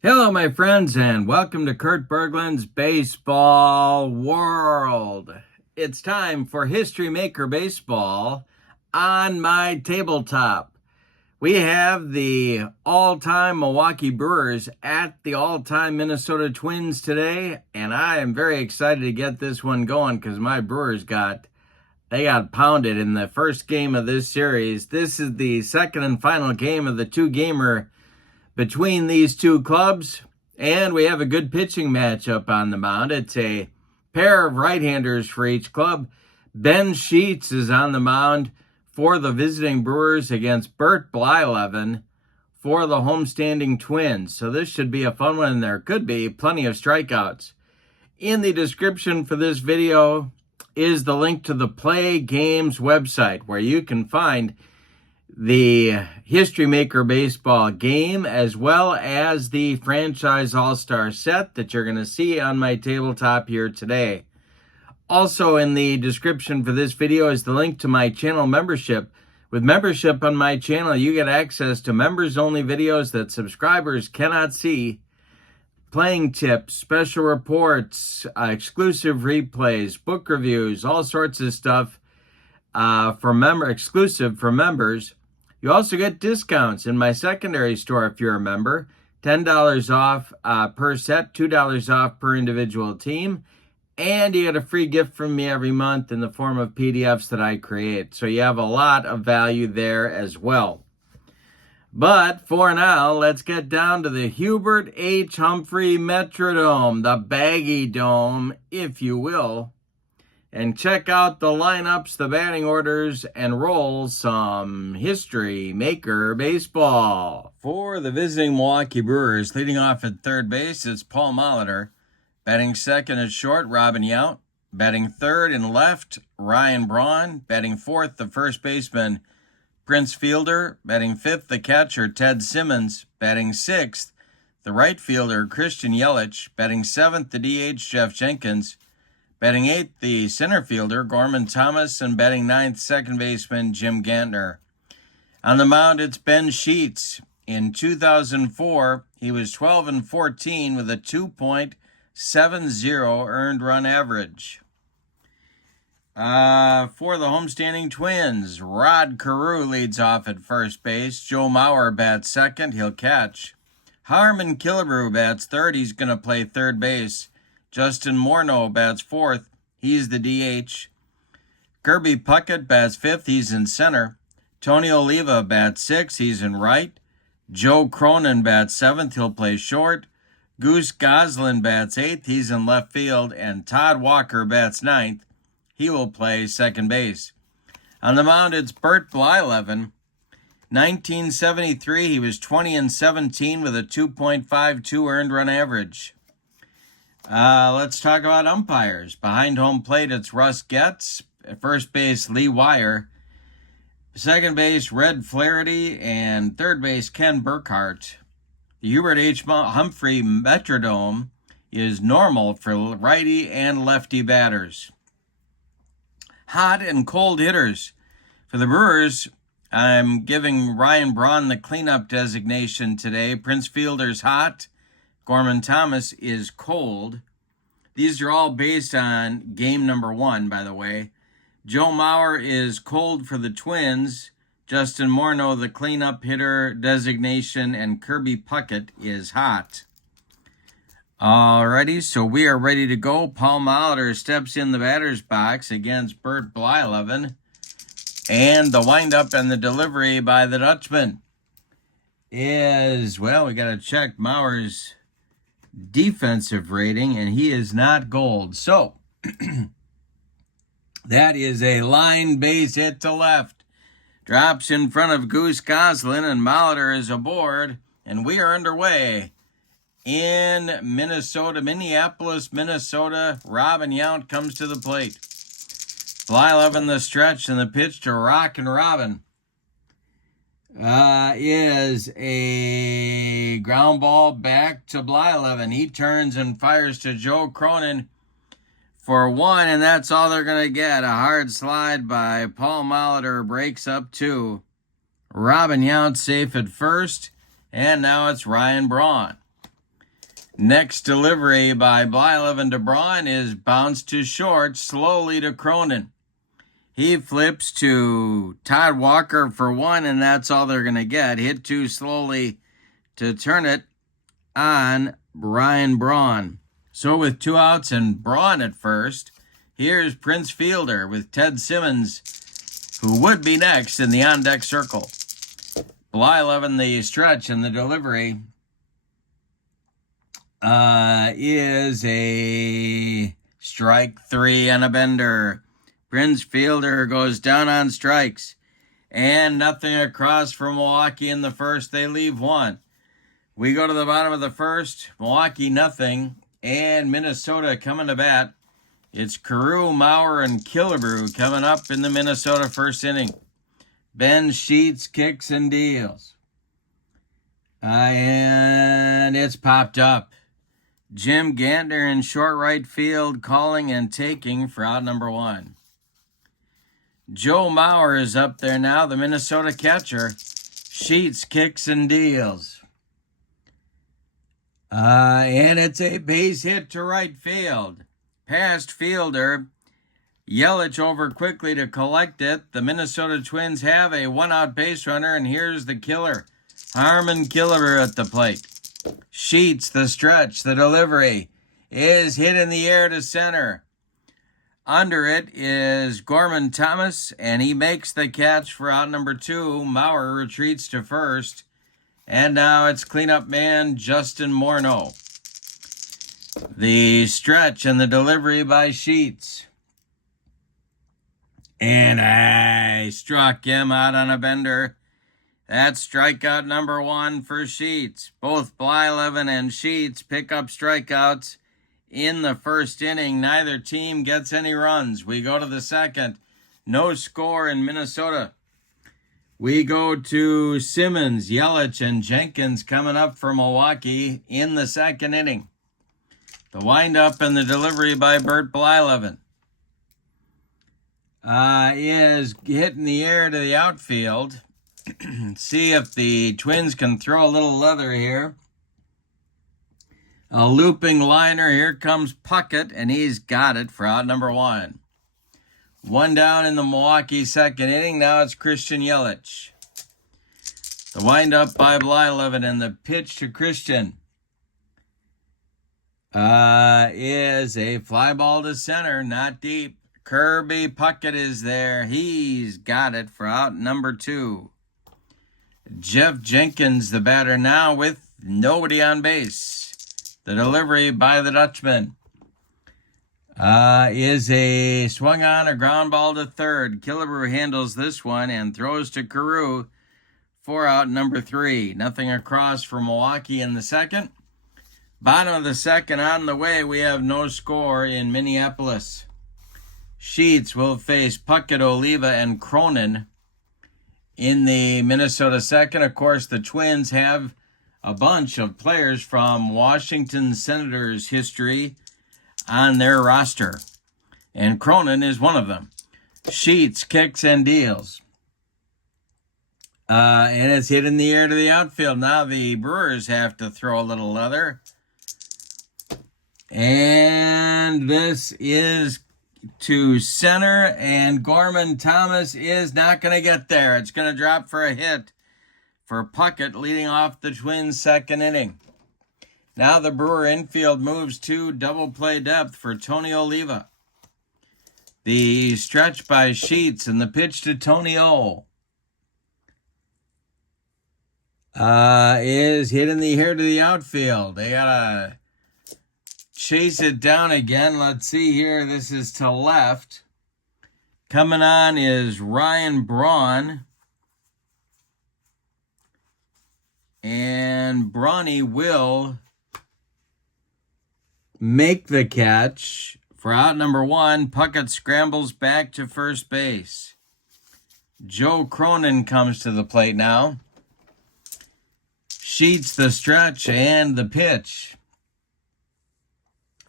Hello, my friends, and welcome to Kurt Berglund's Baseball World. It's time for History Maker Baseball on my tabletop. We have the all-time Milwaukee Brewers at the all-time Minnesota Twins today, and I am very excited to get this one going because my Brewers got pounded in the first game of this series. This is the second and final game of the two-gamer between these two clubs, and we have a good pitching matchup on the mound. It's a pair of right-handers for each club. Ben Sheets is on the mound for the visiting Brewers against Bert Blyleven for the homestanding Twins. So this should be a fun one, and there could be plenty of strikeouts. In the description for this video is the link to the Play Games website, where you can find the History Maker Baseball game, as well as the Franchise All-Star set that you're going to see on my tabletop here today. Also in the description for this video is the link to my channel membership. With membership on my channel, you get access to members-only videos that subscribers cannot see, playing tips, special reports, exclusive replays, book reviews, all sorts of stuff exclusive for members. You also get discounts in my secondary store if you're a member. $10 off per set, $2 off per individual team. And you get a free gift from me every month in the form of PDFs that I create. So you have a lot of value there as well. But for now, let's get down to the Hubert H. Humphrey Metrodome, the Baggy Dome, if you will, and check out the lineups, the batting orders, and roll some History Maker Baseball. For the visiting Milwaukee Brewers, leading off at third base is Paul Molitor. Batting second at short, Robin Yount. Batting third and left, Ryan Braun. Batting fourth, the first baseman, Prince Fielder. Batting fifth, the catcher, Ted Simmons. Batting sixth, the right fielder, Christian Yelich. Batting seventh, the DH, Jeff Jenkins. Batting eighth, the center fielder, Gorman Thomas, and batting ninth, second baseman, Jim Gantner. On the mound, it's Ben Sheets. In 2004, he was 12-14 with a 2.70 earned run average. For the homestanding Twins, Rod Carew leads off at first base. Joe Mauer bats second. He'll catch. Harmon Killebrew bats third. He's going to play third base. Justin Morneau bats fourth. He's the DH. Kirby Puckett bats fifth. He's in center. Tony Oliva bats sixth. He's in right. Joe Cronin bats seventh. He'll play short. Goose Goslin bats eighth. He's in left field. And Todd Walker bats ninth. He will play second base. On the mound, it's Bert Blyleven. 1973, he was 20-17 with a 2.52 earned run average. Let's talk about umpires. Behind home plate, it's Russ Getz. At first base, Lee Wire. Second base, Red Flaherty. And third base, Ken Burkhart. The Hubert H. Humphrey Metrodome is normal for righty and lefty batters. Hot and cold hitters. For the Brewers, I'm giving Ryan Braun the cleanup designation today. Prince Fielder's hot. Gorman Thomas is cold. These are all based on game number 1, by the way. Joe Mauer is cold for the Twins. Justin Morneau, the cleanup hitter designation, and Kirby Puckett is hot. Alrighty, so we are ready to go. Paul Molitor steps in the batter's box against Bert Blyleven. And the windup and the delivery by the Dutchman is, well, we got to check Mauer's defensive rating, and he is not gold. So that is a line base hit to left. Drops in front of Goose Goslin, and Molitor is aboard, and we are underway in Minneapolis, Minnesota. Robin Yount comes to the plate. Blyleven the stretch, and the pitch to Rockin' Robin is a ground ball back to Blyleven. He turns and fires to Joe Cronin for one, and that's all they're going to get. A hard slide by Paul Molitor breaks up two. Robin Yount safe at first, and now it's Ryan Braun. Next delivery by Blyleven to Braun is bounced to short, slowly to Cronin. He flips to Todd Walker for one, and that's all they're going to get. Hit too slowly to turn it on Ryan Braun. So with 2 outs and Braun at first, here's Prince Fielder with Ted Simmons, who would be next in the on-deck circle. Blyleven, the stretch and the delivery is a strike 3 and a bender. Prince Fielder goes down on strikes. And nothing across for Milwaukee in the first. They leave 1. We go to the bottom of the first. Milwaukee nothing. And Minnesota coming to bat. It's Carew, Mauer, and Killebrew coming up in the Minnesota first inning. Ben Sheets kicks and deals. And it's popped up. Jim Gantner in short right field, calling and taking for out number 1. Joe Mauer is up there now, the Minnesota catcher. Sheets kicks and deals. And it's a base hit to right field. Past fielder. Yelich over quickly to collect it. The Minnesota Twins have a 1-out base runner, and here's the killer. Harmon Killebrew at the plate. Sheets, the stretch, the delivery is hit in the air to center. Under it is Gorman Thomas, and he makes the catch for out number 2. Mauer retreats to first, and now it's cleanup man Justin Morneau. The stretch and the delivery by Sheets. And I struck him out on a bender. That's strikeout number 1 for Sheets. Both Blyleven and Sheets pick up strikeouts in the first inning. Neither team gets any runs. We go to the second. No score in Minnesota. We go to Simmons, Yelich, and Jenkins coming up for Milwaukee in the second inning. The windup and the delivery by Bert Blyleven is hitting the air to the outfield. See if the Twins can throw a little leather here. A looping liner. Here comes Puckett, and he's got it for out number 1. 1 down in the Milwaukee second inning. Now it's Christian Yelich. The windup by Blyleven and the pitch to Christian is a fly ball to center, not deep. Kirby Puckett is there. He's got it for out number 2. Jeff Jenkins, the batter now with nobody on base. The delivery by the Dutchman is a swung on, a ground ball to third. Killebrew handles this one and throws to Carew for out number 3. Nothing across for Milwaukee in the second. Bottom of the second on the way. We have no score in Minneapolis. Sheets will face Puckett, Oliva, and Cronin in the Minnesota second. Of course, the Twins have a bunch of players from Washington Senators history on their roster, and Cronin is one of them. Sheets kicks and deals. And it's hit in the air to the outfield. Now the Brewers have to throw a little leather. And this is to center, and Gorman Thomas is not going to get there. It's going to drop for a hit for Puckett, leading off the Twins' second inning. Now the Brewer infield moves to double play depth for Tony Oliva. The stretch by Sheets and the pitch to Tony O is hit in the air to the outfield. They got to chase it down again. Let's see here. This is to left. Coming on is Ryan Braun. And Brawny will make the catch for out number 1. Puckett scrambles back to first base. Joe Cronin comes to the plate now. Sheets the stretch, and the pitch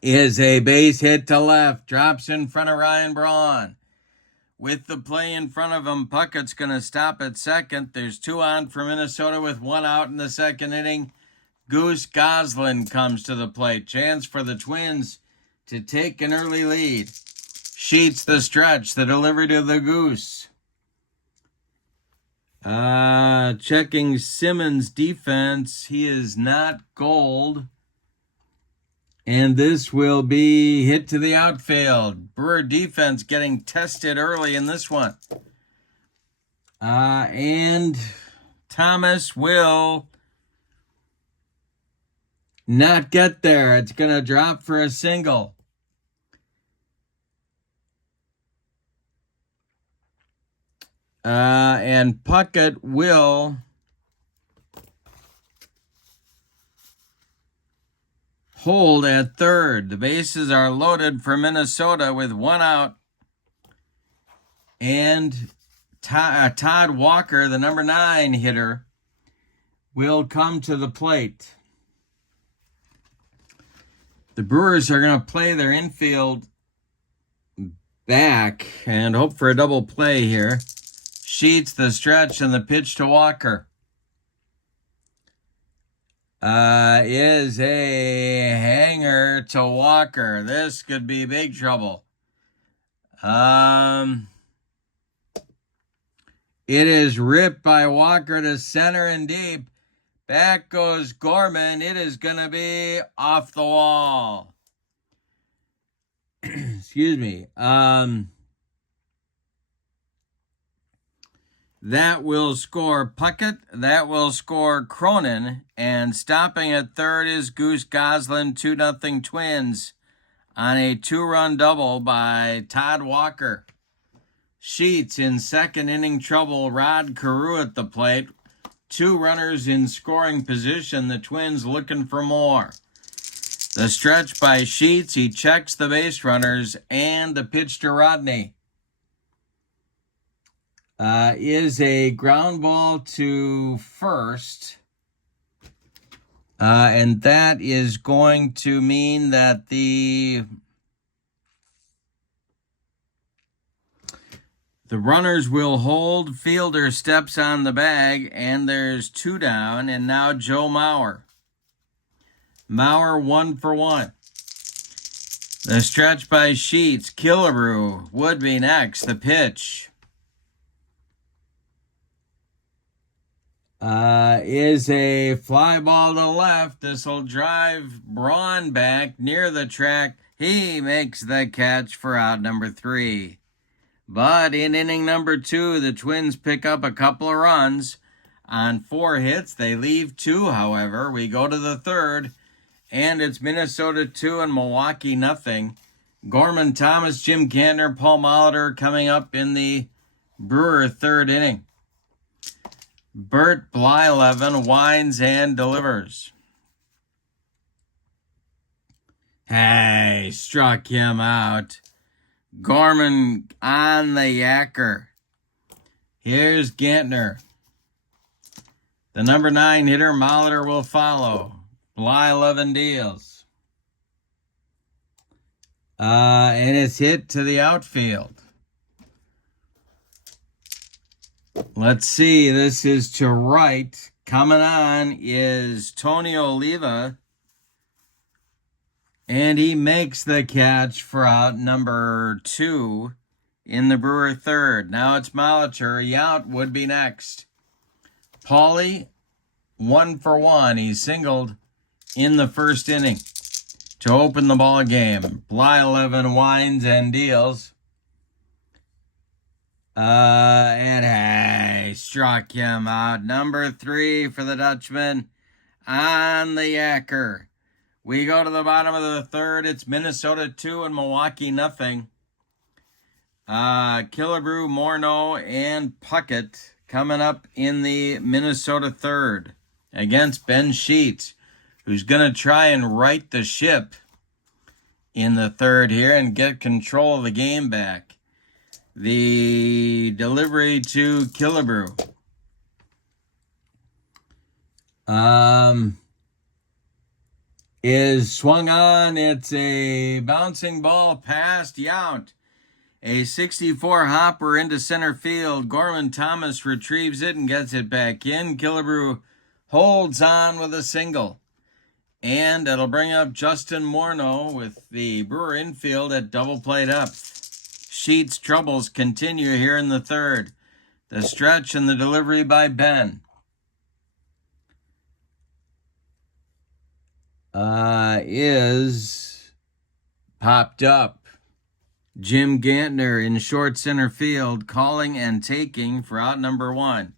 is a base hit to left. Drops in front of Ryan Braun. With the play in front of him, Puckett's going to stop at second. There's 2 on for Minnesota with 1 out in the second inning. Goose Goslin comes to the plate. Chance for the Twins to take an early lead. Sheets the stretch, the delivery to the Goose. Checking Simmons' defense. He is not gold. And this will be hit to the outfield. Brewer defense getting tested early in this one. And Thomas will not get there. It's going to drop for a single. And Puckett will hold at third. The bases are loaded for Minnesota with one out. And Todd Walker, the number 9 hitter, will come to the plate. The Brewers are going to play their infield back and hope for a double play here. Sheets the stretch and the pitch to Walker. Is a hanger to Walker. This could be big trouble. It is ripped by Walker to center and deep. Back goes Gorman. It is going to be off the wall. Excuse me. That will score Puckett. That will score Cronin. And stopping at third is Goose Goslin. 2-0 Twins on a 2-run double by Todd Walker. Sheets in second inning trouble. Rod Carew at the plate. 2 runners in scoring position. The Twins looking for more. The stretch by Sheets. He checks the base runners. And the pitch to Rodney is a ground ball to first. And that is going to mean that the runners will hold. Fielder steps on the bag, and there's 2 down, and now Joe Mauer. Mauer 1 for 1. The stretch by Sheets. Killebrew would be next. The pitch is a fly ball to left. This will drive Braun back near the track. He makes the catch for out number 3. But in inning number 2, the Twins pick up a couple of runs. On 4 hits, they leave 2, however. We go to the third, and it's Minnesota 2 and Milwaukee nothing. Gorman, Thomas, Jim Kantner, Paul Molitor coming up in the Brewer third inning. Bert Blyleven winds and delivers. Hey, struck him out. Gorman on the yacker. Here's Gantner. The number 9 hitter, Molitor, will follow. Blyleven deals. And it's hit to the outfield. Let's see. This is to right. Coming on is Tony Oliva. And he makes the catch for out number 2 in the Brewer third. Now it's Molitor. Yount would be next. Paulie, 1 for 1. He singled in the first inning to open the ball game. Blyleven winds and deals. And hey, struck him out. Number 3 for the Dutchman on the yacker. We go to the bottom of the third. It's Minnesota 2 and Milwaukee nothing. Killebrew, Morneau, and Puckett coming up in the Minnesota third against Ben Sheets, who's going to try and right the ship in the third here and get control of the game back. The delivery to Killebrew. Is swung on. It's a bouncing ball past Yount. A 64 hopper into center field. Gorman Thomas retrieves it and gets it back in. Killebrew holds on with a single. And it'll bring up Justin Morneau with the Brewer infield at double play depth. Sheets' troubles continue here in the third. The stretch and the delivery by Ben. Is popped up. Jim Gantner in short center field, calling and taking for out number 1.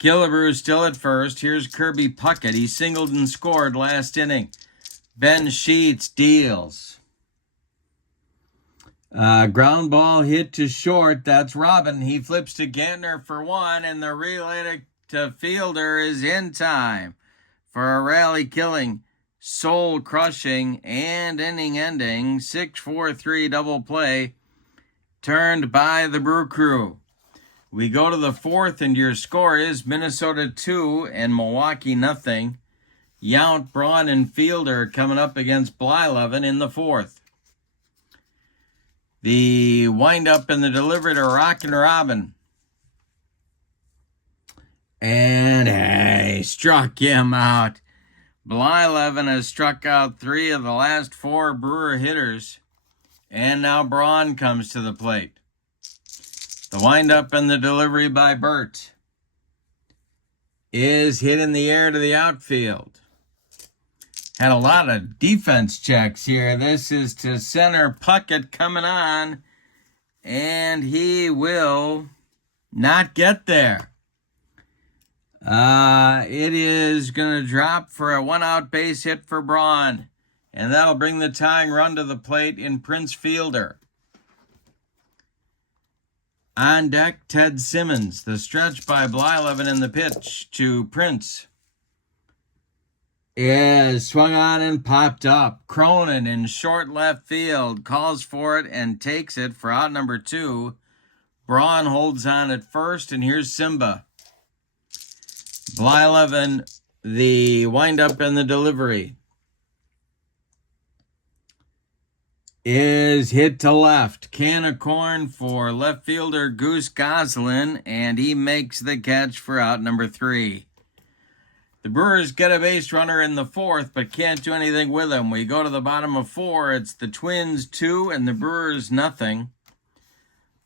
Killebrew still at first. Here's Kirby Puckett. He singled and scored last inning. Ben Sheets deals. Ground ball hit to short. That's Robin. He flips to Gantner for 1, and the relay to fielder is in time for a rally-killing, soul-crushing, and inning-ending 6-4-3 double play turned by the Brew Crew. We go to the fourth, and your score is Minnesota 2 and Milwaukee nothing. Yount, Braun, and Fielder coming up against Blyleven in the fourth. The windup and the delivery to Rockin' Robin. And hey, struck him out. Blyleven has struck out 3 of the last 4 Brewer hitters. And now Braun comes to the plate. The windup and the delivery by Bert is hit in the air to the outfield. Had a lot of defense checks here. This is to center. Puckett coming on, and he will not get there. It is going to drop for a 1-out base hit for Braun, and that'll bring the tying run to the plate in Prince Fielder. On deck, Ted Simmons. The stretch by Blyleven in the pitch to Prince is swung on and popped up. Cronin in short left field calls for it and takes it for out number 2. Braun holds on at first, and here's Simba. Blyleven, the windup and the delivery is hit to left. Can of corn for left fielder Goose Goslin, and he makes the catch for out number 3. The Brewers get a base runner in the fourth, but can't do anything with him. We go to the bottom of 4. It's the Twins 2 and the Brewers nothing.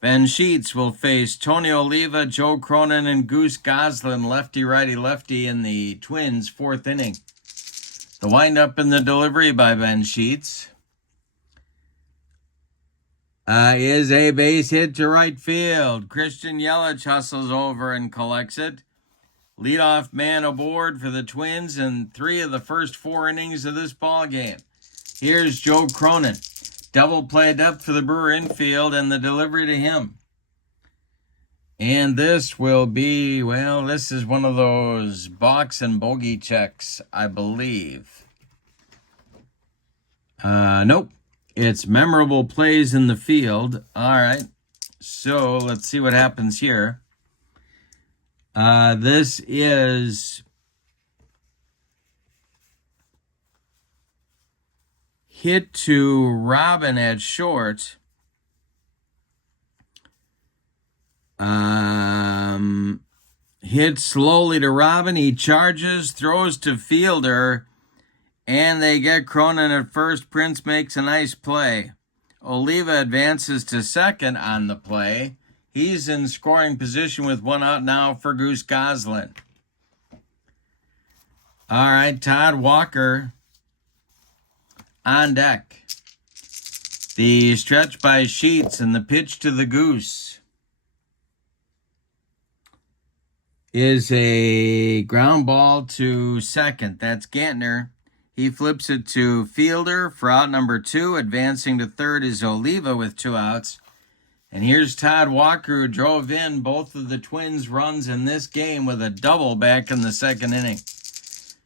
Ben Sheets will face Tony Oliva, Joe Cronin, and Goose Goslin, lefty, righty, lefty, in the Twins' 4th inning. The windup and the delivery by Ben Sheets is a base hit to right field. Christian Yelich hustles over and collects it. Leadoff man aboard for the Twins in 3 of the first 4 innings of this ball game. Here's Joe Cronin. Double play depth for the Brewer infield and the delivery to him. And this will be, well, this is one of those box and bogey checks, I believe. Nope. It's memorable plays in the field. All right. So let's see what happens here. This is hit to Robin at short. Hit slowly to Robin. He charges, throws to Fielder, and they get Cronin at first. Prince makes a nice play. Oliva advances to second on the play. He's in scoring position with 1 out now for Goose Goslin. All right, Todd Walker on deck. The stretch by Sheets and the pitch to the Goose is a ground ball to second. That's Gantner. He flips it to Fielder for out number 2. Advancing to third is Oliva with 2 outs. And here's Todd Walker, who drove in both of the Twins' runs in this game with a double back in the 2nd inning.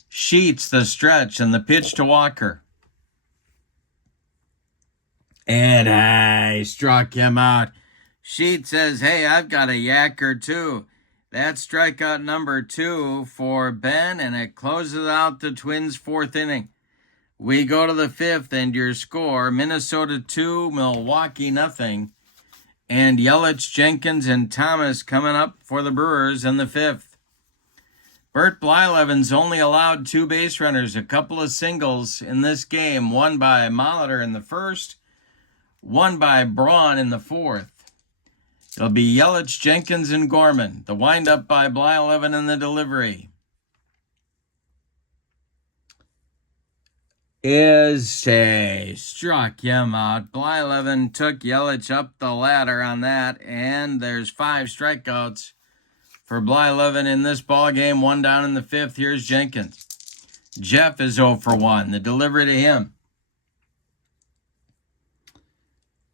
Sheets the stretch and the pitch to Walker. And I struck him out. Sheets says, hey, I've got a yacker too. That's strikeout number 2 for Ben, and it closes out the Twins' 4th inning. We go to the 5th, and your score, Minnesota 2, Milwaukee nothing. And Yelich, Jenkins, and Thomas coming up for the Brewers in the 5th. Bert Blyleven's only allowed 2 base runners, a couple of singles in this game, one by Molitor in the first, one by Braun in the fourth. It'll be Yelich, Jenkins, and Gorman. The windup by Blyleven in the delivery is a struck him out. Blyleven took Yelich up the ladder on that, and there's 5 strikeouts for Blyleven in this ball game. 1 down in the 5th. Here's Jenkins. Jeff is 0 for 1. The delivery to him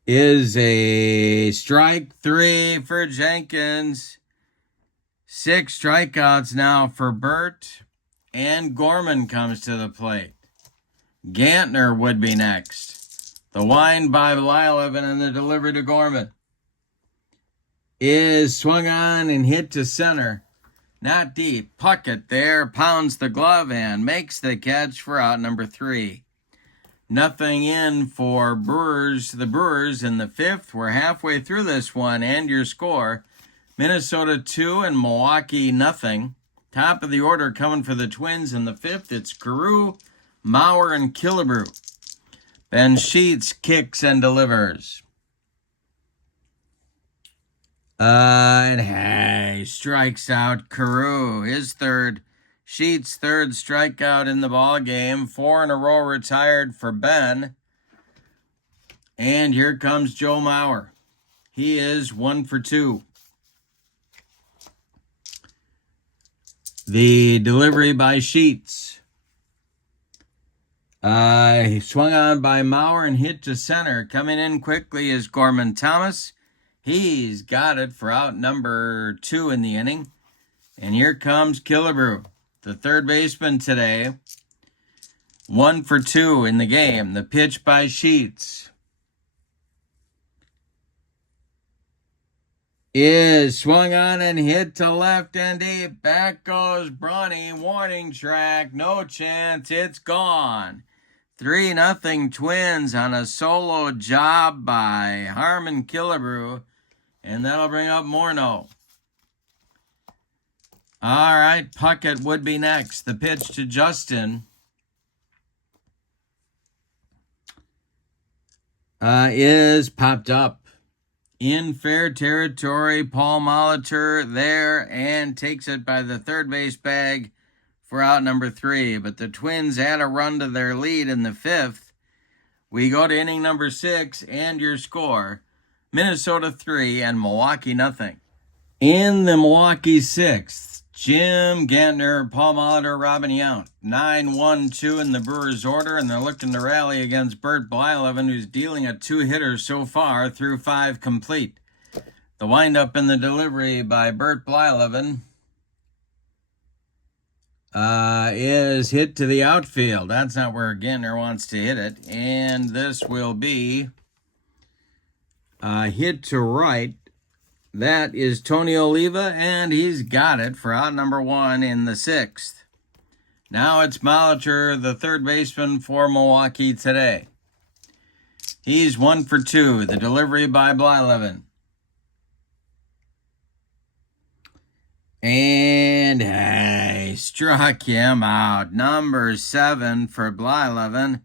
is a strike 3 for Jenkins. 6 strikeouts now for Bert, and Gorman comes to the plate. Gantner would be next. The wind by Blyleven and the delivery to Gorman is swung on and hit to center. Not deep. Puckett there pounds the glove and makes the catch for out number 3. Nothing in for Brewers. The Brewers in the 5th. We're halfway through this one, and your score: Minnesota 2 and Milwaukee nothing. Top of the order coming for the Twins in the 5th. It's Carew, Mauer, and Killebrew. Ben Sheets kicks and delivers. And strikes out Carew, his third. Sheets' third strikeout in the ball game. 4 in a row retired for Ben. And here comes Joe Mauer. He is 1 for 2. The delivery by Sheets. He swung on by Mauer and hit to center. Coming in quickly is Gorman Thomas. He's got it for out number 2 in the inning. And here comes Killebrew, the third baseman today. 1 for 2 in the game. The pitch by Sheets is swung on and hit to left and deep. Back goes Bronny. Warning track. No chance. It's gone. 3-0 Twins on a solo job by Harmon Killebrew. And that'll bring up Morneau. All right, Puckett would be next. The pitch to Justin is popped up. In fair territory, Paul Molitor there and takes it by the third base bag for out number 3. But the Twins add a run to their lead in the 5th. We go to inning number 6, and your score: Minnesota 3 and Milwaukee nothing. In the Milwaukee 6th, Jim Gantner, Paul Molitor, Robin Yount. 9-1-2 in the Brewers' order, and they're looking to rally against Bert Blyleven, who's dealing a 2-hitter so far through 5 complete. The windup in the delivery by Bert Blyleven is hit to the outfield. That's not where Gantner wants to hit it, and this will be hit to right. That is Tony Oliva, and he's got it for out number 1 in the 6th. Now it's Molitor, the third baseman for Milwaukee today. He's 1 for 2. The delivery by Blyleven. And he struck him out. Number 7 for Blyleven.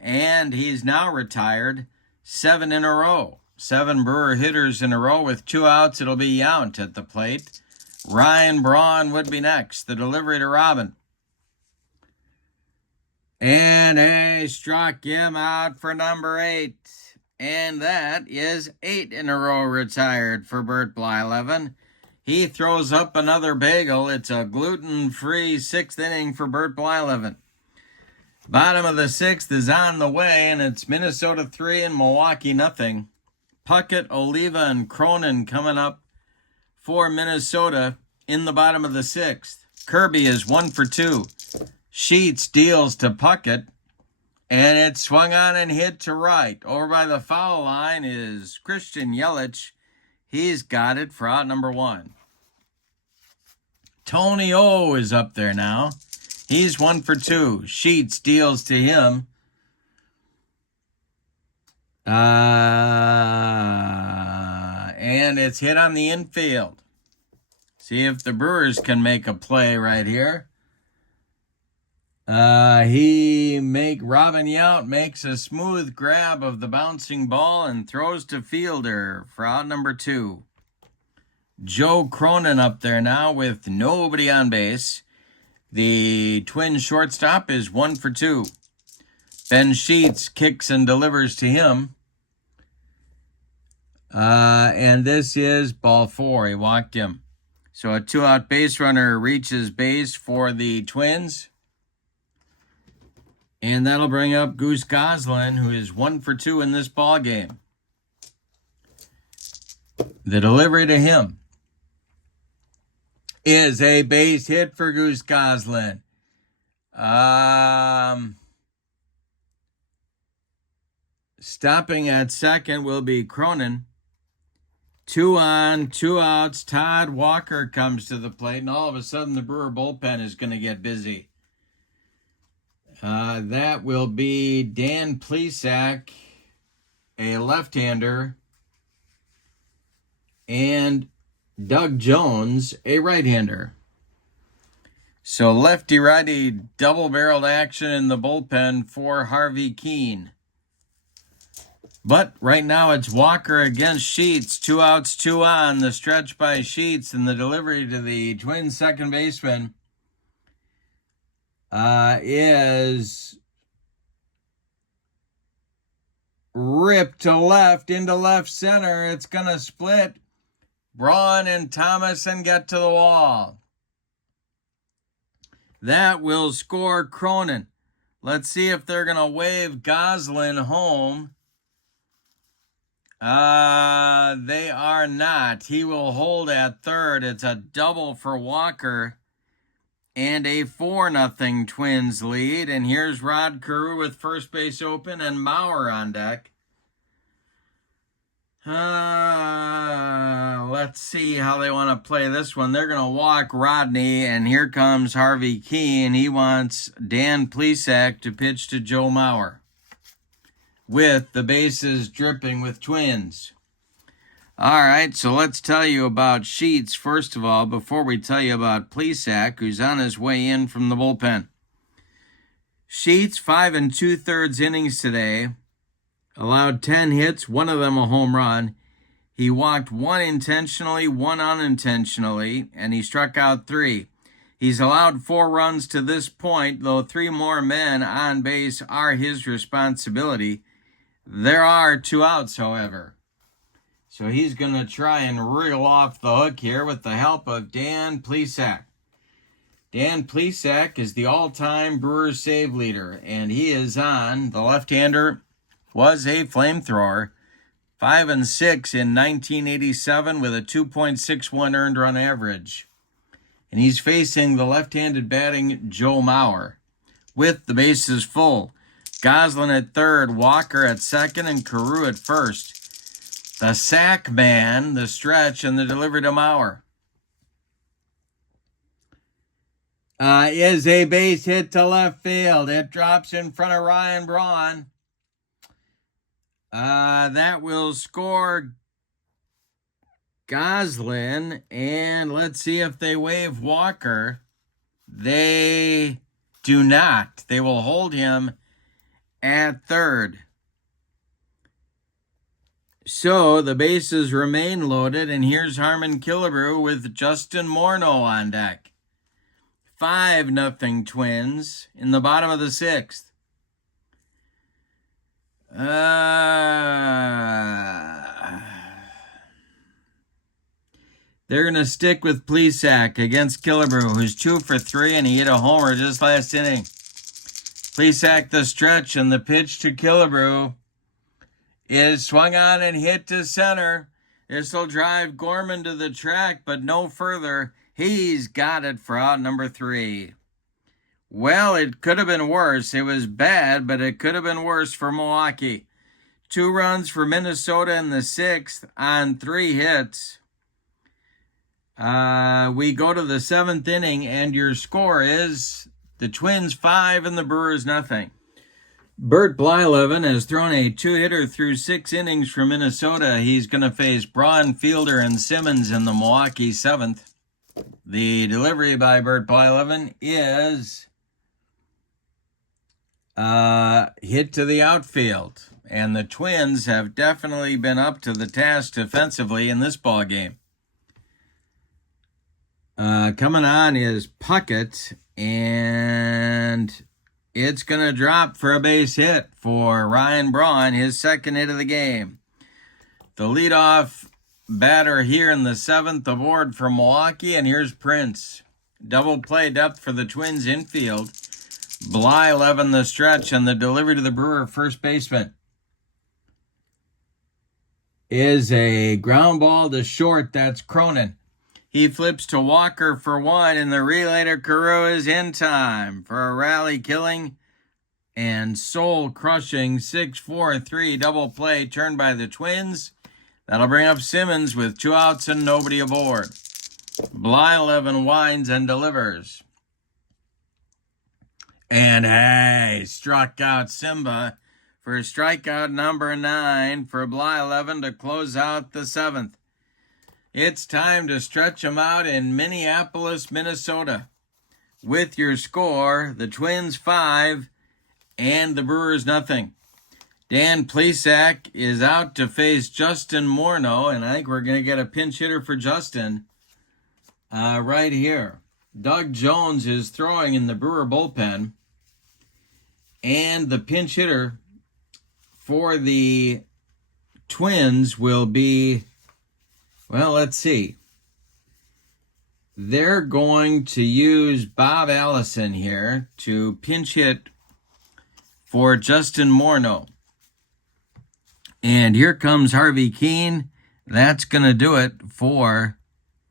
And he's now retired 7 in a row. 7 Brewer hitters in a row with 2 outs. It'll be Yount at the plate. Ryan Braun would be next. The delivery to Robin. And he struck him out for number 8. And that is 8 in a row retired for Bert Blyleven. He throws up another bagel. It's a gluten-free 6th inning for Bert Blyleven. Bottom of the 6th is on the way, and it's Minnesota 3 and Milwaukee nothing. Puckett, Oliva, and Cronin coming up for Minnesota in the bottom of the 6th. Kirby is 1 for 2. Sheets deals to Puckett, and it's swung on and hit to right. Over by the foul line is Christian Yelich. He's got it for out number 1. Tony O is up there now. He's 1 for 2. Sheets deals to him. And it's hit on the infield. See if the Brewers can make a play right here. Robin Yount makes a smooth grab of the bouncing ball and throws to fielder for out number 2. Joe Cronin up there now with nobody on base. The Twins shortstop is 1 for 2. Ben Sheets kicks and delivers to him. And this is ball 4. He walked him. So a 2-out base runner reaches base for the Twins. And that'll bring up Goose Goslin, who is 1 for 2 in this ball game. The delivery to him is a base hit for Goose Goslin. Stopping at second will be Cronin. 2 on, 2 outs. Todd Walker comes to the plate, and all of a sudden the Brewer bullpen is going to get busy. That will be Dan Plesac, a left-hander, and Doug Jones, a right-hander. So lefty-righty double-barreled action in the bullpen for Harvey Keene. But right now it's Walker against Sheets. 2 outs, 2 on. The stretch by Sheets and the delivery to the Twins second baseman is ripped to left into left center. It's going to split Braun and Thomas and get to the wall. That will score Cronin. Let's see if they're going to wave Goslin home. They are not. He will hold at third. It's a double for Walker. And a 4-0 Twins lead. And here's Rod Carew with first base open and Maurer on deck. Let's see how they want to play this one. They're going to walk Rodney, and here comes Harvey Keene. He wants Dan Plesac to pitch to Joe Maurer with the bases dripping with Twins. All right, so let's tell you about Sheets, first of all, before we tell you about Plesac, who's on his way in from the bullpen. Sheets, 5 2/3 innings today, allowed 10 hits, 1 of them a home run. He walked 1 intentionally, 1 unintentionally, and he struck out 3. He's allowed 4 runs to this point, though 3 more men on base are his responsibility. There are 2 outs, however. So he's going to try and reel off the hook here with the help of Dan Plesac. Dan Plesac is the all-time Brewers save leader, and he is on. The left-hander was a flamethrower. 5 6 in 1987 with a 2.61 earned run average. And he's facing the left-handed batting Joe Maurer with the bases full. Goslin at third, Walker at second, and Carew at first. The sack man, the stretch, and the delivery to Maurer is a base hit to left field. It drops in front of Ryan Braun. That will score Goslin, and let's see if they wave Walker. They do not. They will hold him at third. So the bases remain loaded, and here's Harmon Killebrew with Justin Morneau on deck. 5-0 Twins in the bottom of the 6th. They're going to stick with Plesac against Killebrew, who's 2 for 3, and he hit a homer just last inning. Plesac the stretch, and the pitch to Killebrew is swung on and hit to center. This will drive Gorman to the track, but no further. He's got it for out number 3. Well, it could have been worse. It was bad, but it could have been worse for Milwaukee. 2 runs for Minnesota in the 6th on 3 hits. We go to the 7th inning, and your score is the Twins 5 and the Brewers nothing. Bert Blyleven has thrown a 2-hitter through 6 innings for Minnesota. He's going to face Braun, Fielder, and Simmons in the Milwaukee 7th. The delivery by Bert Blyleven is hit to the outfield. And the Twins have definitely been up to the task defensively in this ball game. Coming on is Puckett, and it's going to drop for a base hit for Ryan Braun, his second hit of the game. The leadoff batter here in the 7th aboard from Milwaukee, and here's Prince. Double play depth for the Twins infield. Blyleven the stretch, and the delivery to the Brewer first baseman is a ground ball to short. That's Cronin. He flips to Walker for one, and the relay to Carew is in time for a rally-killing and soul-crushing 6-4-3 double play turned by the Twins. That'll bring up Simmons with 2 outs and nobody aboard. Blyleven winds and delivers. And hey, struck out Simba for strikeout number 9 for Blyleven to close out the 7th. It's time to stretch them out in Minneapolis, Minnesota. With your score, the Twins 5 and the Brewers nothing. Dan Plesac is out to face Justin Morneau, and I think we're going to get a pinch hitter for Justin right here. Doug Jones is throwing in the Brewer bullpen, and the pinch hitter for the Twins will be, well, let's see. They're going to use Bob Allison here to pinch hit for Justin Morneau. And here comes Harvey Keene. That's going to do it for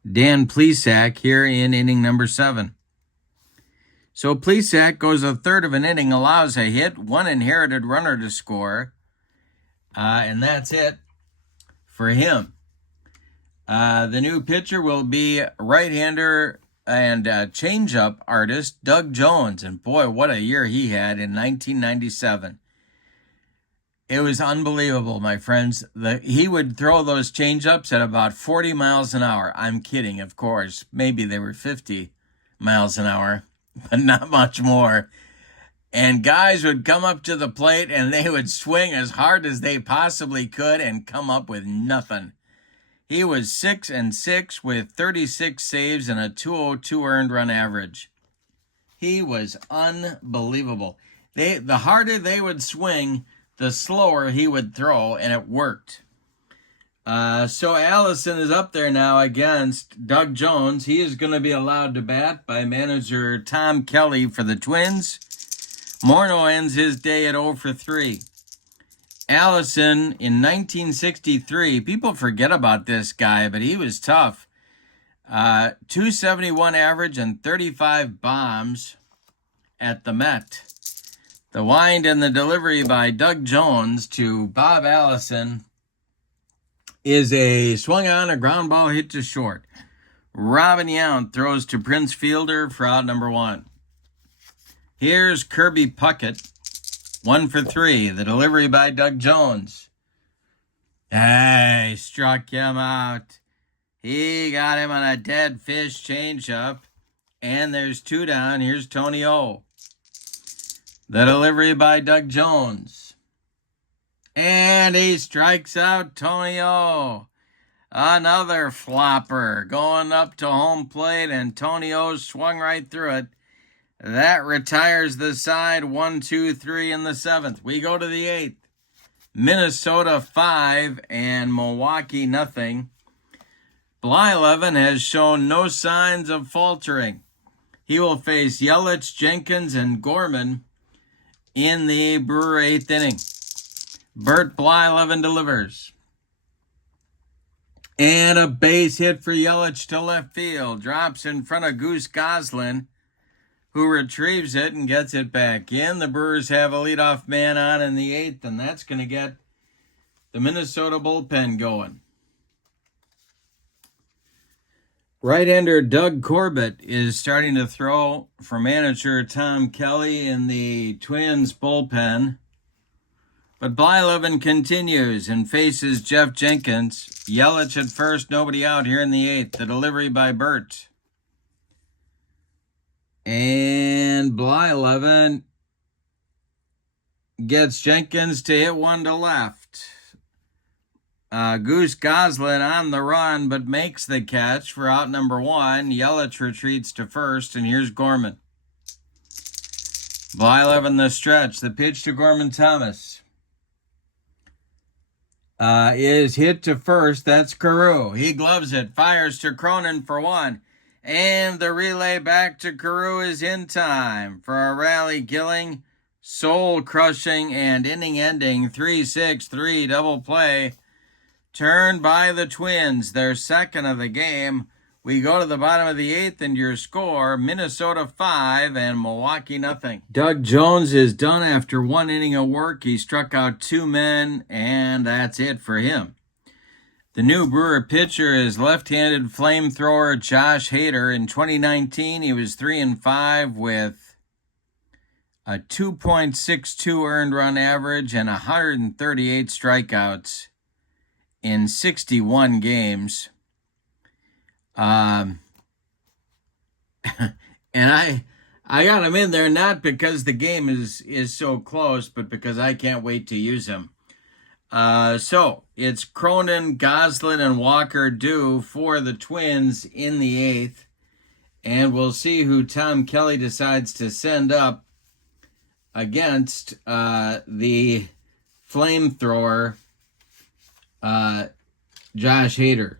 Dan Plesac here in inning number 7. So Plesac goes a third of an inning, allows a hit, 1 inherited runner to score, and that's it for him. The new pitcher will be right-hander and change-up artist Doug Jones, and boy, what a year he had in 1997. It was unbelievable, my friends. He would throw those change-ups at about 40 miles an hour. I'm kidding, of course. Maybe they were 50 miles an hour, but not much more. And guys would come up to the plate, and they would swing as hard as they possibly could and come up with nothing. He was 6-6 with 36 saves and a 202 earned run average. He was unbelievable. The harder they would swing, the slower he would throw, and it worked. So Allison is up there now against Doug Jones. He is going to be allowed to bat by manager Tom Kelly for the Twins. Morneau ends his day at 0 for 3. Allison in 1963, people forget about this guy, but he was tough. 271 average and 35 bombs at the Met. The wind and the delivery by Doug Jones to Bob Allison is a swung on, a ground ball hit to short. Robin Yount throws to Prince Fielder for out number 1. Here's Kirby Puckett, 1 for 3. The delivery by Doug Jones. Hey, struck him out. He got him on a dead fish changeup. And there's 2 down. Here's Tony O. The delivery by Doug Jones. And he strikes out Tony O. Another flopper going up to home plate, and Tony O swung right through it. That retires the side 1-2-3 in the 7th. We go to the 8th. Minnesota 5 and Milwaukee nothing. Blyleven has shown no signs of faltering. He will face Yelich, Jenkins, and Gorman in the Brewer 8th inning. Bert Blyleven delivers. And a base hit for Yelich to left field. Drops in front of Goose Goslin, who retrieves it and gets it back in. The Brewers have a leadoff man on in the 8th, and that's going to get the Minnesota bullpen going. Right-hander Doug Corbett is starting to throw for manager Tom Kelly in the Twins bullpen. But Blyleven continues and faces Jeff Jenkins. Yelich at first, nobody out here in the 8th. The delivery by Bert. And Blyleven gets Jenkins to hit one to left. Goose Goslin on the run, but makes the catch for out number one. Yelich retreats to first, and here's Gorman. Blyleven the stretch. The pitch to Gorman Thomas is hit to first. That's Carew. He gloves it, fires to Cronin for one. And the relay back to Carew is in time for a rally-killing, soul-crushing, and inning-ending 3-6-3 double play. Turned by the Twins, their second of the game. We go to the bottom of the eighth, and your score, Minnesota 5 and Milwaukee nothing. Doug Jones is done after one inning of work. He struck out two men, and that's it for him. The new Brewer pitcher is left-handed flamethrower Josh Hader. In 2019, he was 3-5 with a 2.62 earned run average and 138 strikeouts in 61 games. And I got him in there not because the game is so close, but because I can't wait to use him. So it's Cronin, Goslin, and Walker due for the Twins in the eighth. And we'll see who Tom Kelly decides to send up against the flamethrower Josh Hader.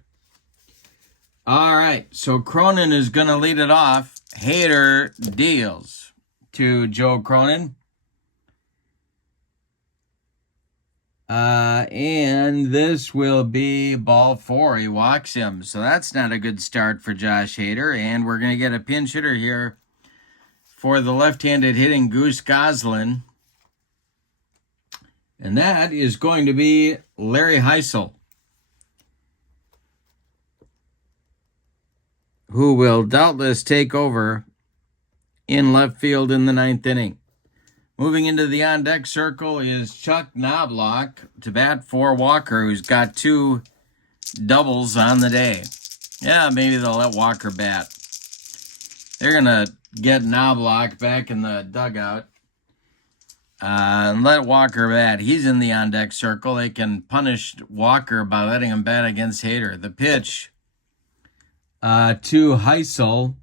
All right, so Cronin is going to lead it off. Hader deals to Joe Cronin. And this will be ball four. He walks him. So that's not a good start for Josh Hader. And we're going to get a pinch hitter here for the left-handed hitting Goose Goslin. And that is going to be Larry Heisel, who will doubtless take over in left field in the ninth inning. Moving into the on-deck circle is Chuck Knobloch to bat for Walker, who's got two doubles on the day. Yeah, maybe they'll let Walker bat. They're going to get Knobloch back in the dugout and let Walker bat. He's in the on-deck circle. They can punish Walker by letting him bat against Hader. The pitch to Heisel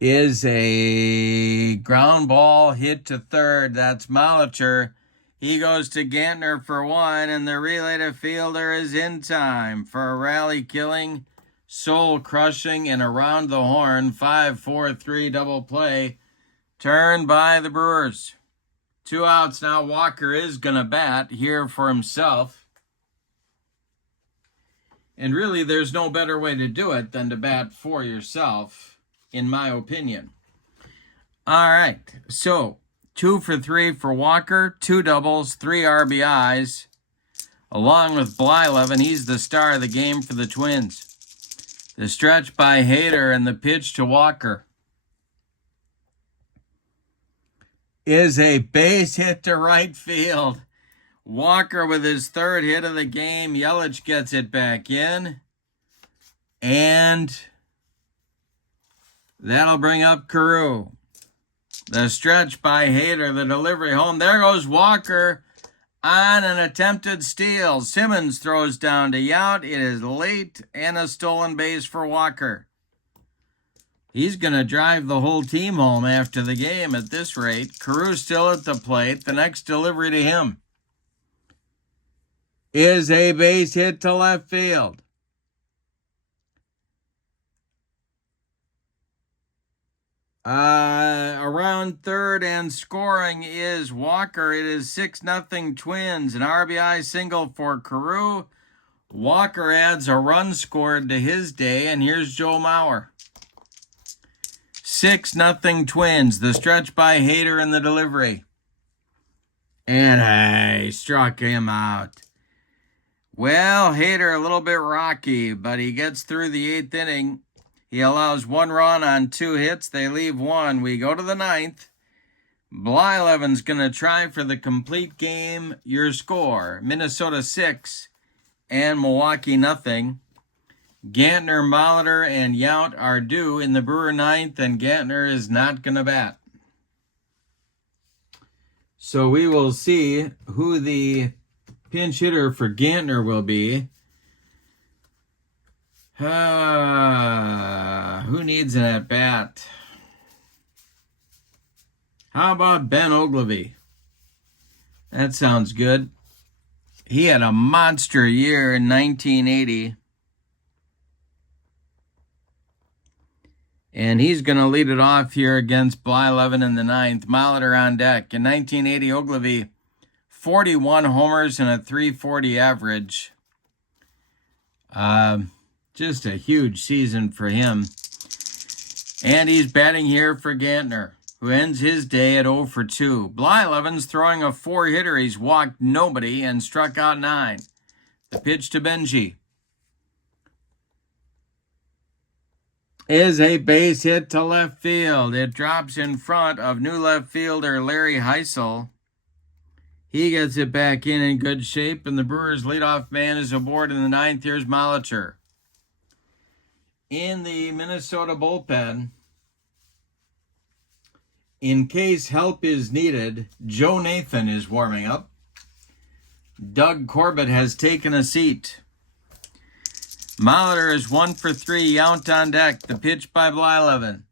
is a ground ball hit to third. That's Molitor. He goes to Gantner for one, and the relay to fielder is in time for a rally-killing, soul-crushing, and around the horn 5-4-3 double play turned by the Brewers. 2 outs now. Walker is going to bat here for himself. And really, there's no better way to do it than to bat for yourself, in my opinion. All right, so 2 for 3 for Walker, 2 doubles, 3 RBIs, along with Blyleven. He's the star of the game for the Twins. The stretch by Hader and the pitch to Walker is a base hit to right field. Walker with his third hit of the game. Yelich gets it back in, and that'll bring up Carew. The stretch by Hader, the delivery home. There goes Walker on an attempted steal. Simmons throws down to Yount. It is late and a stolen base for Walker. He's going to drive the whole team home after the game at this rate. Carew still at the plate. The next delivery to him is a base hit to left field. Around third and scoring is Walker. It is 6-0 Twins. An RBI single for Carew. Walker adds a run scored to his day, and here's Joe Mauer. 6-0 Twins. The stretch by Hader in the delivery. And he struck him out. Well, Hader a little bit rocky, but he gets through the 8th inning. He allows 1 run on 2 hits. They leave 1. We go to the 9th. Blyleven's going to try for the complete game. Your score, Minnesota 6 and Milwaukee nothing. Gantner, Molitor, and Yount are due in the Brewer ninth, and Gantner is not going to bat. So we will see who the pinch hitter for Gantner will be. Who needs an at-bat? How about Ben Ogilvy? That sounds good. He had a monster year in 1980. And he's going to lead it off here against Blyleven in the ninth. Molitor on deck. In 1980, Ogilvy, 41 homers and a .340 average. Just a huge season for him. And he's batting here for Gantner, who ends his day at 0 for 2. Blyleven's throwing a 4-hitter. He's walked nobody and struck out 9. The pitch to Benji is a base hit to left field. It drops in front of new left fielder Larry Heisel. He gets it back in good shape, and the Brewers' leadoff man is aboard in the ninth. Here's Molitor. In the Minnesota bullpen, in case help is needed, Joe Nathan is warming up. Doug Corbett has taken a seat. Molitor is 1 for 3, Yount on deck. The pitch by Blyleven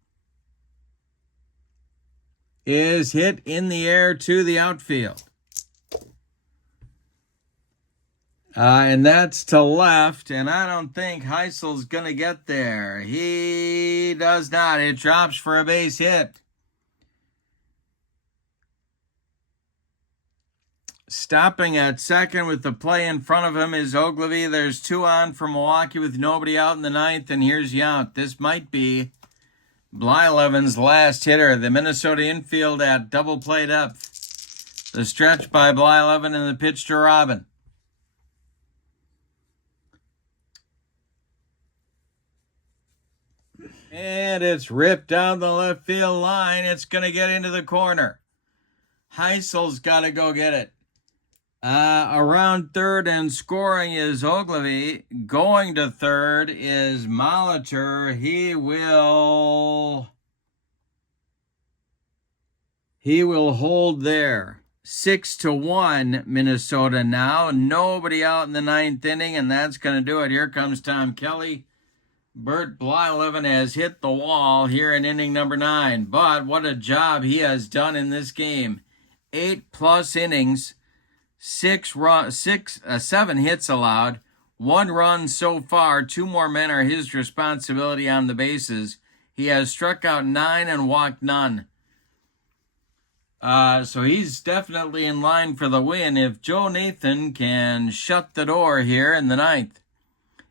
is hit in the air to the outfield. And that's to left, and I don't think Heisel's going to get there. He does not. It drops for a base hit. Stopping at second with the play in front of him is Ogilvy. There's 2 on for Milwaukee with nobody out in the ninth, and here's Yount. This might be Blyleven's last hitter. The Minnesota infield at double play depth. The stretch by Blyleven and the pitch to Robin. And it's ripped down the left field line. It's going to get into the corner. Heisel's got to go get it. Around third and scoring is Ogilvy. Going to third is Molitor. He will hold there. 6-1 Minnesota now. Nobody out in the ninth inning, and that's going to do it. Here comes Tom Kelly. Bert Blyleven has hit the wall here in inning number 9. But what a job he has done in this game. 8+ innings. 7 hits allowed, 1 run so far. 2 more men are his responsibility on the bases. He has struck out 9 and walked none. So he's definitely in line for the win if Joe Nathan can shut the door here in the ninth.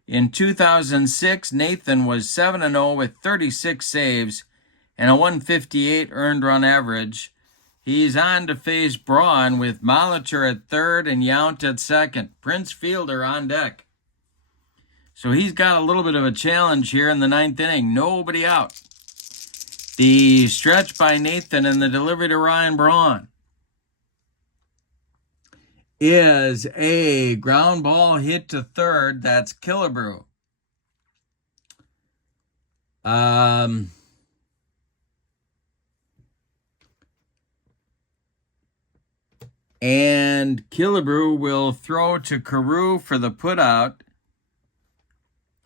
In 2006, Nathan was 7-0 with 36 saves and a 158 earned run average. He's on to face Braun with Molitor at third and Yount at second. Prince Fielder on deck. So he's got a little bit of a challenge here in the ninth inning. Nobody out. The stretch by Nathan and the delivery to Ryan Braun is a ground ball hit to third. That's Killebrew. And Killebrew will throw to Carew for the putout.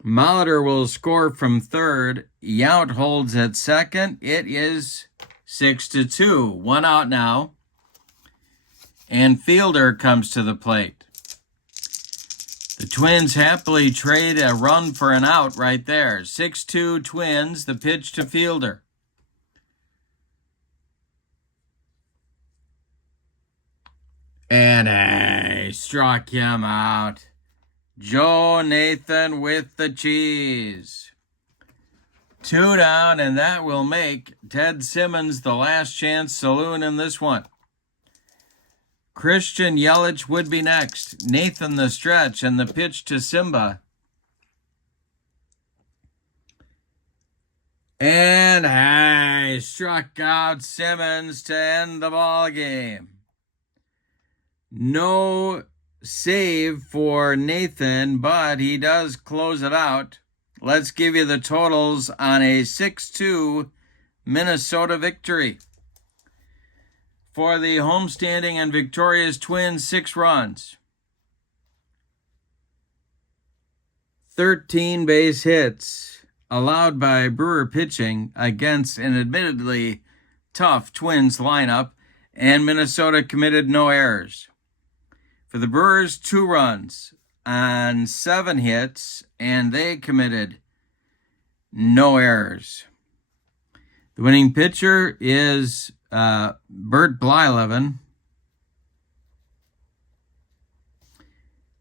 Molitor will score from third. Yount holds at second. It is 6-2. 1 out now. And Fielder comes to the plate. The Twins happily trade a run for an out right there. 6-2 Twins. The pitch to Fielder. And I struck him out. Joe Nathan with the cheese. 2 down, and that will make Ted Simmons the last chance saloon in this one. Christian Yelich would be next. Nathan the stretch and the pitch to Simba. And I struck out Simmons to end the ball game. No save for Nathan, but he does close it out. let's give you the totals on a 6-2 Minnesota victory. For the homestanding and victorious Twins, 6 runs. 13 base hits allowed by Brewer pitching against an admittedly tough Twins lineup, and Minnesota committed no errors. For the Brewers, 2 runs on 7 hits, and they committed no errors. The winning pitcher is Bert Blyleven.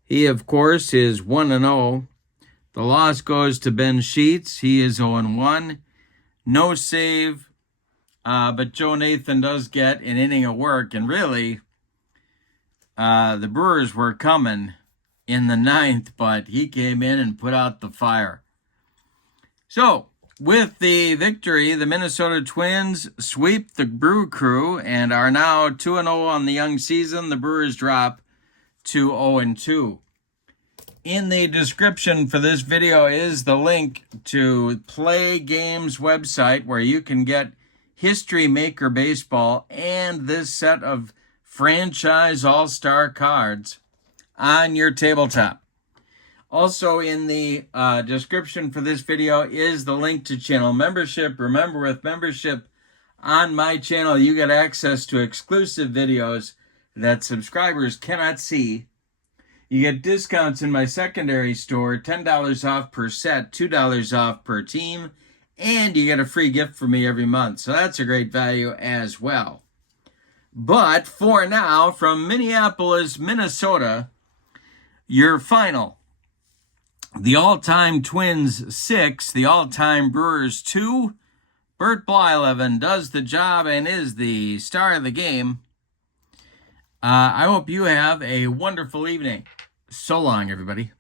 He, of course, is 1-0. The loss goes to Ben Sheets. He is 0-1. No save, but Joe Nathan does get an inning of work. And really, the Brewers were coming in the 9th, but he came in and put out the fire. So, with the victory, the Minnesota Twins sweep the Brew Crew and are now 2-0 on the young season. The Brewers drop to 0-2. In the description for this video is the link to Play Games website where you can get History Maker Baseball and this set of franchise all-star cards on your tabletop. Also in the description for this video is the link to channel membership. Remember, with membership on my channel, you get access to exclusive videos that subscribers cannot see. You get discounts in my secondary store, $10 off per set, $2 off per team, and you get a free gift from me every month. So that's a great value as well. But for now, from Minneapolis, Minnesota, your final. The all-time Twins 6, the all-time Brewers 2. Bert Blyleven does the job and is the star of the game. I hope you have a wonderful evening. So long, everybody.